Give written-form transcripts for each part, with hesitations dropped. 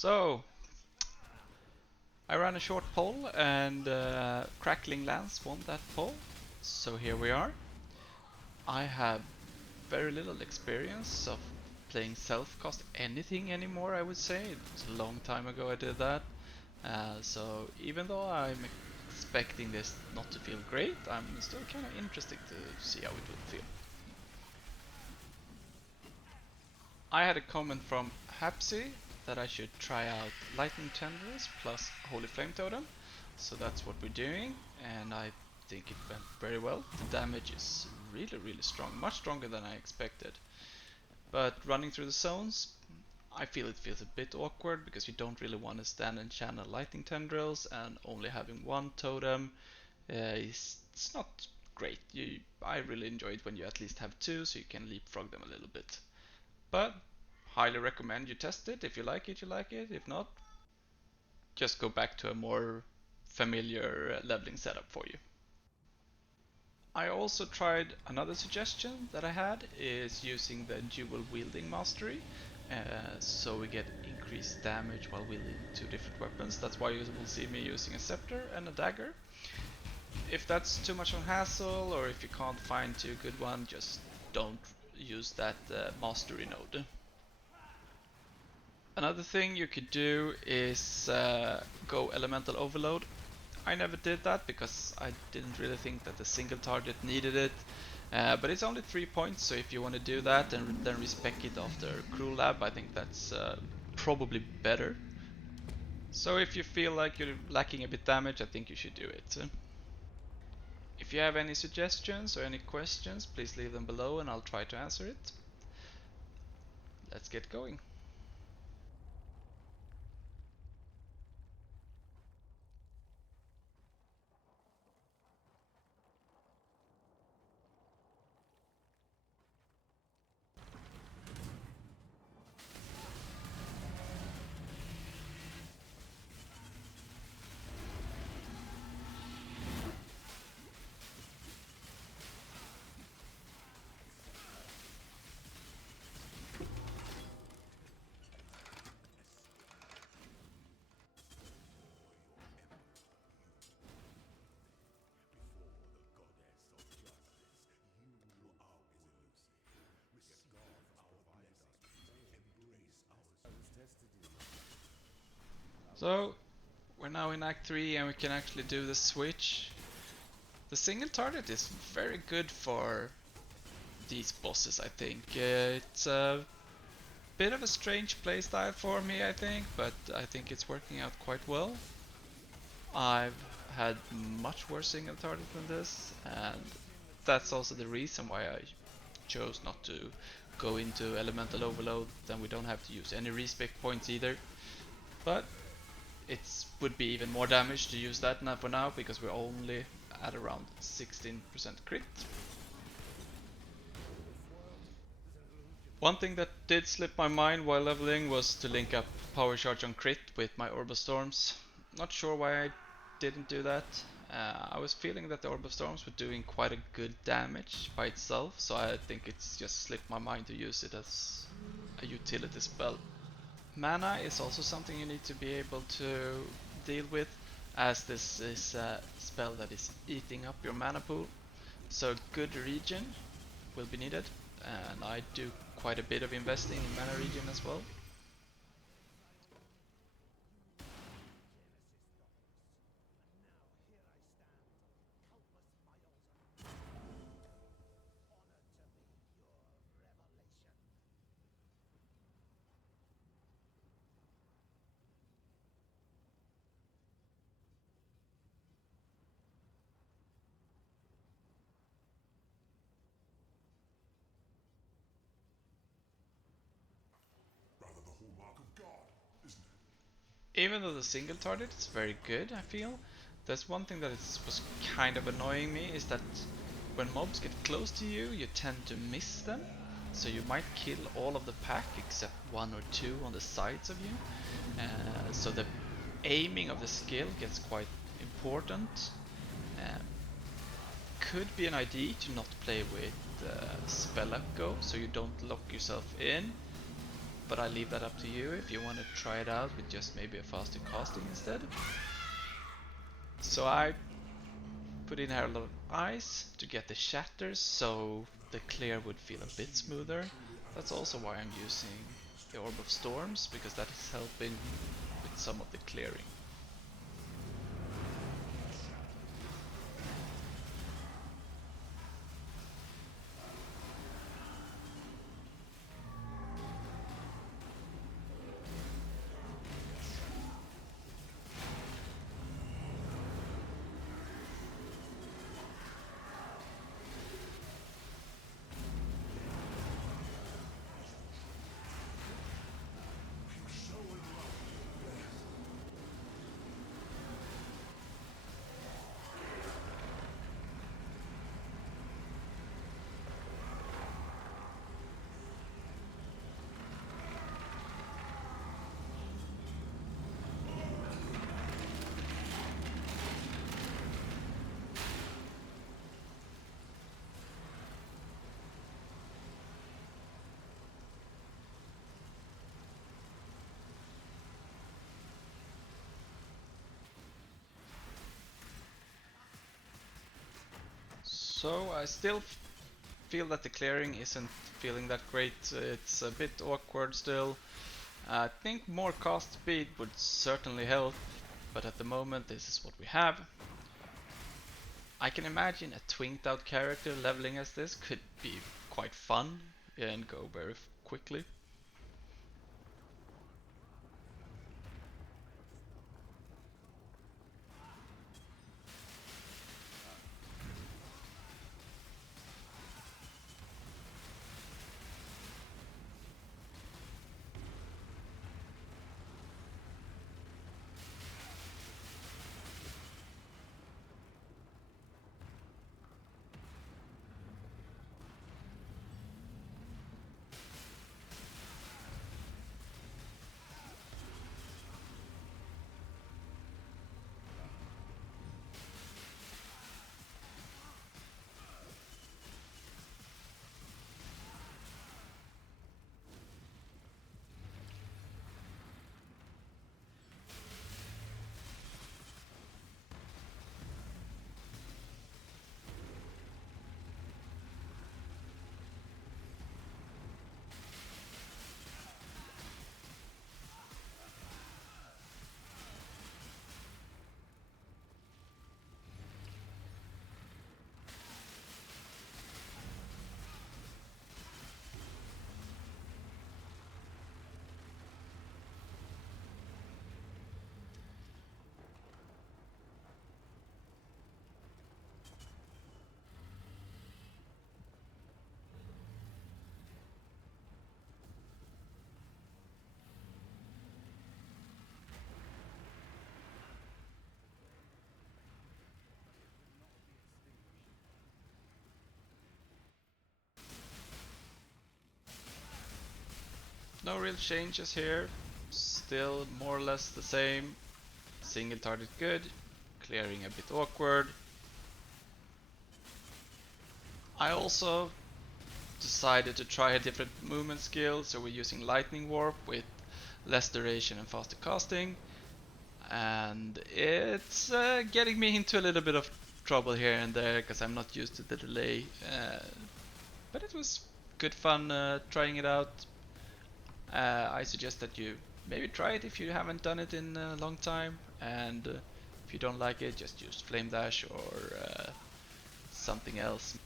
So, I ran a short poll and Crackling Lance won that poll. So here we are. I have very little experience of playing self-cost anything anymore, I would say. It's a long time ago I did that. So even though I'm expecting this not to feel great, I'm still kind of interested to see how it would feel. I had a comment from Hapsy that I should try out Lightning Tendrils plus Holy Flame Totem. So that's what we're doing, and I think it went very well. The damage is really strong, much stronger than I expected. But running through the zones, I feel it feels a bit awkward because you don't really want to stand and channel Lightning Tendrils, and only having one totem it's not great. I really enjoy it when you at least have two, so you can leapfrog them a little bit. But highly recommend you test it. If you like it, you like it. If not, just go back to a more familiar leveling setup for you. I also tried another suggestion that I had is using the dual wielding mastery. So we get increased damage while wielding two different weapons. That's why you will see me using a scepter and a dagger. If that's too much of a hassle, or if you can't find too good one, just don't use that mastery node. Another thing you could do is go elemental overload. I never did that because I didn't really think that the single target needed it. But it's only 3 points, so if you want to do that and then respec it after Cruel Lab, I think that's probably better. So if you feel like you're lacking a bit damage, I think you should do it. If you have any suggestions or any questions, please leave them below and I'll try to answer it. Let's get going. So, we're now in Act 3 and we can actually do the switch. The single target is very good for these bosses, I think. It's a bit of a strange playstyle for me, I think, but I think it's working out quite well. I've had much worse single target than this, and that's also the reason why I chose not to go into elemental overload. Then we don't have to use any respec points either. But it would be even more damage to use that now for now because we're only at around 16% crit. One thing that did slip my mind while leveling was to link up power charge on crit with my Orb of Storms. Not sure why I didn't do that. I was feeling that the Orb of Storms were doing quite a good damage by itself, so I think it's just slipped my mind to use it as a utility spell. Mana is also something you need to be able to deal with, as this is a spell that is eating up your mana pool. So good regen will be needed, and I do quite a bit of investing in mana regen as well. Even though the single target is very good, I feel, there's one thing that was kind of annoying me, is that when mobs get close to you, you tend to miss them. So you might kill all of the pack except one or two on the sides of you. So the aiming of the skill gets quite important. Uh, could be an idea to not play with spell echo, so you don't lock yourself in. but I leave that up to you if you want to try it out with just maybe a faster casting instead. So I put in here a lot of ice to get the shatters so the clear would feel a bit smoother. That's also why I'm using the Orb of Storms, because that is helping with some of the clearing. So I still feel that the clearing isn't feeling that great. It's a bit awkward still. I think more cast speed would certainly help, but at the moment this is what we have. I can imagine a twinked out character leveling as this could be quite fun and go very quickly. No real changes here, still more or less the same. Single target good, clearing a bit awkward. I also decided to try a different movement skill, so we're using Lightning Warp with less duration and faster casting. And it's getting me into a little bit of trouble here and there because I'm not used to the delay. But it was good fun trying it out. I suggest that you maybe try it if you haven't done it in a long time, and if you don't like it, just use Flame Dash or something else.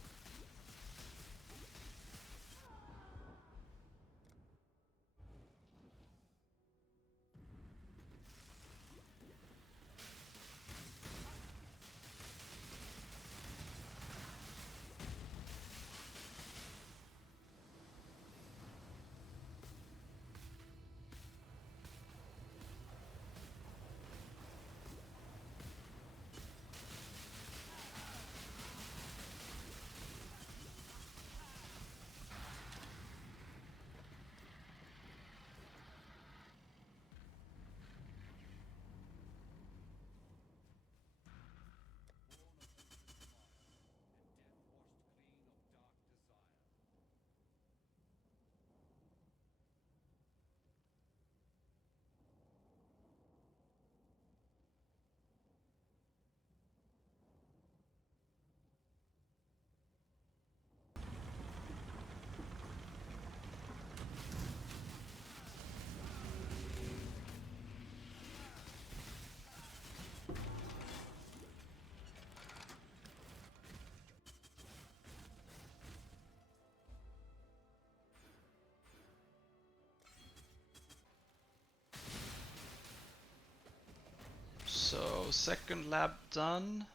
So second lab done.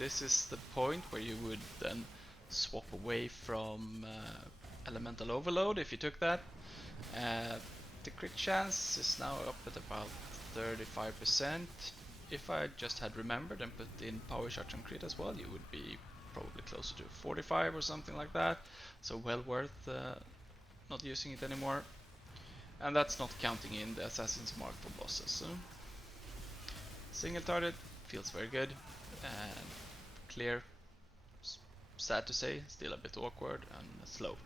This is the point where you would then swap away from elemental overload if you took that. The crit chance is now up at about 35%. If I just had remembered and put in power charge and crit as well, you would be probably closer to 45 or something like that. So well worth not using it anymore. And that's not counting in the Assassin's Mark for bosses. So single target feels very good and clear. Sad to say, still a bit awkward and slow.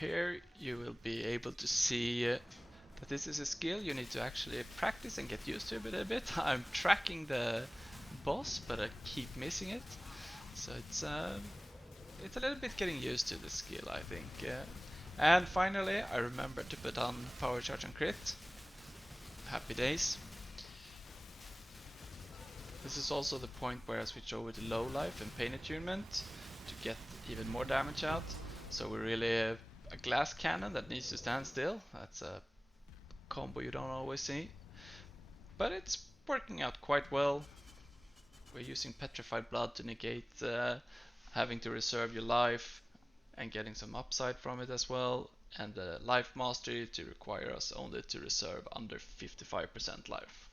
Here you will be able to see that this is a skill you need to actually practice and get used to a bit. I'm tracking the boss, but I keep missing it. So it's a little bit getting used to the skill, I think. And finally, I remembered to put on power charge and crit. Happy days. This is also the point where I switch over to low life and pain attunement to get even more damage out. So we're really a glass cannon that needs to stand still. That's a combo you don't always see. But it's working out quite well. We're using petrified blood to negate having to reserve your life and getting some upside from it as well. And the life mastery to require us only to reserve under 55% life.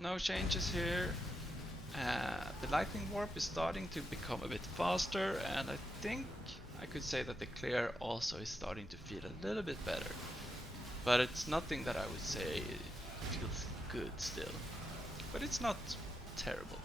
No changes here. The lightning warp is starting to become a bit faster, and I think I could say that the clear also is starting to feel a little bit better. But it's nothing that I would say feels good still. But it's not terrible.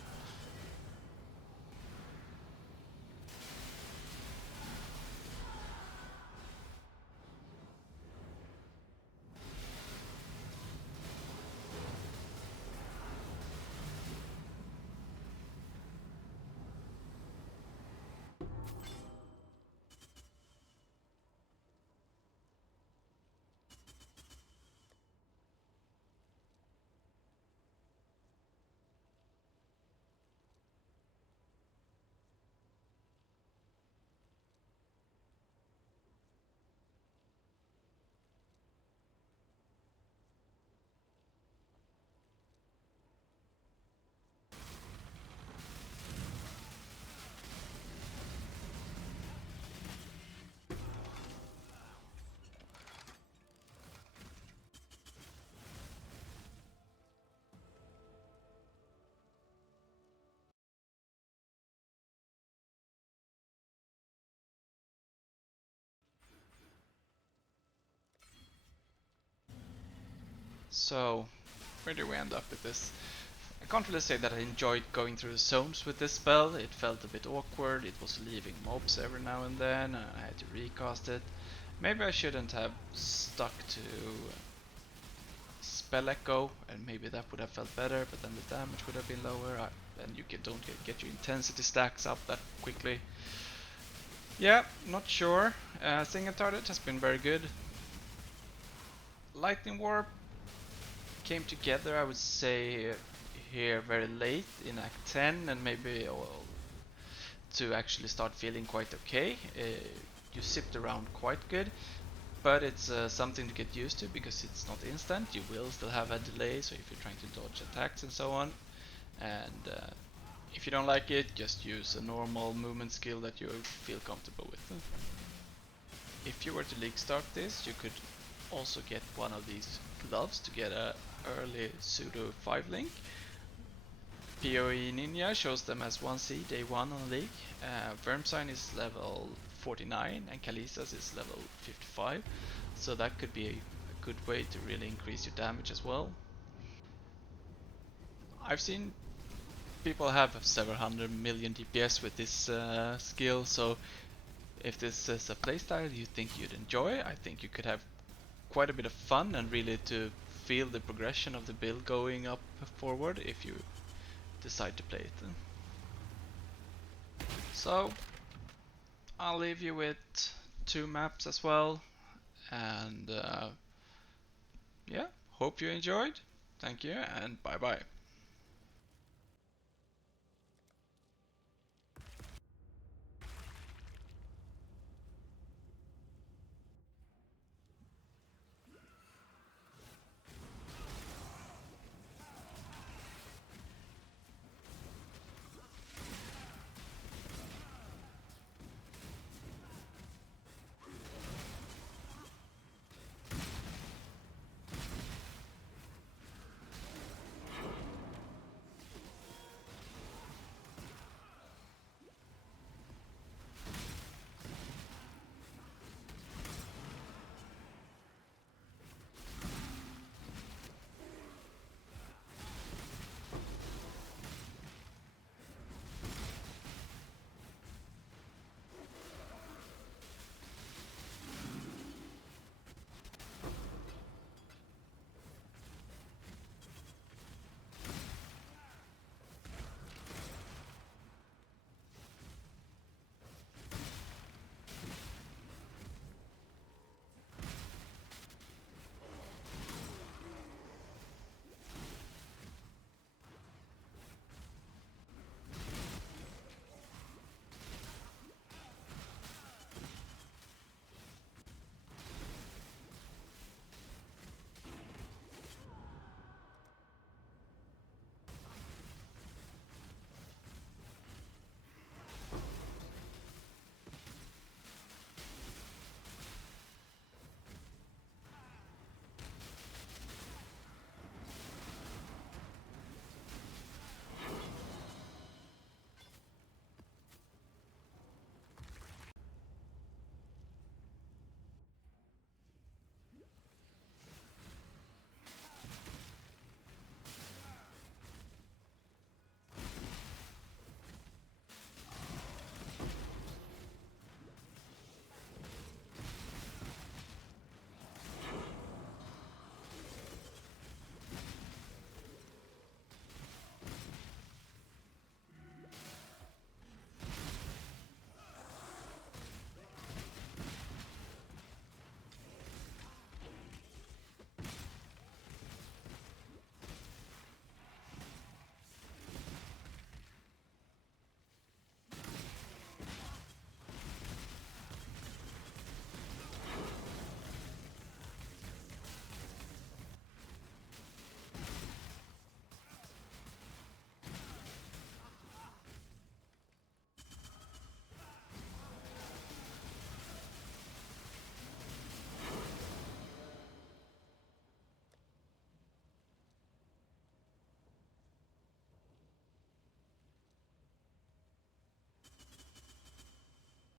So, where do we end up with this? I can't really say that I enjoyed going through the zones with this spell. It felt a bit awkward, it was leaving mobs every now and then, and I had to recast it. Maybe I shouldn't have stuck to spell echo, and maybe that would have felt better, but then the damage would have been lower, and you don't get your intensity stacks up that quickly. Yeah, not sure. Single target has been very good. Lightning Warp came together, I would say, here very late in Act 10, and maybe to actually start feeling quite okay. You zipped around quite good, but it's something to get used to because it's not instant. You will still have a delay, so if you're trying to dodge attacks and so on. And if you don't like it, just use a normal movement skill that you feel comfortable with. If you were to league start this, you could also get one of these gloves to get a early pseudo 5 link. POE Ninja shows them as 1C day 1 on League. Vermsign is level 49 and Kalisas is level 55, so that could be a good way to really increase your damage as well. I've seen people have several hundred million DPS with this skill, so if this is a playstyle you think you'd enjoy, I think you could have quite a bit of fun and really to feel the progression of the build going up forward if you decide to play it. So I'll leave you with 2 maps as well, and yeah, hope you enjoyed. Thank you and bye bye.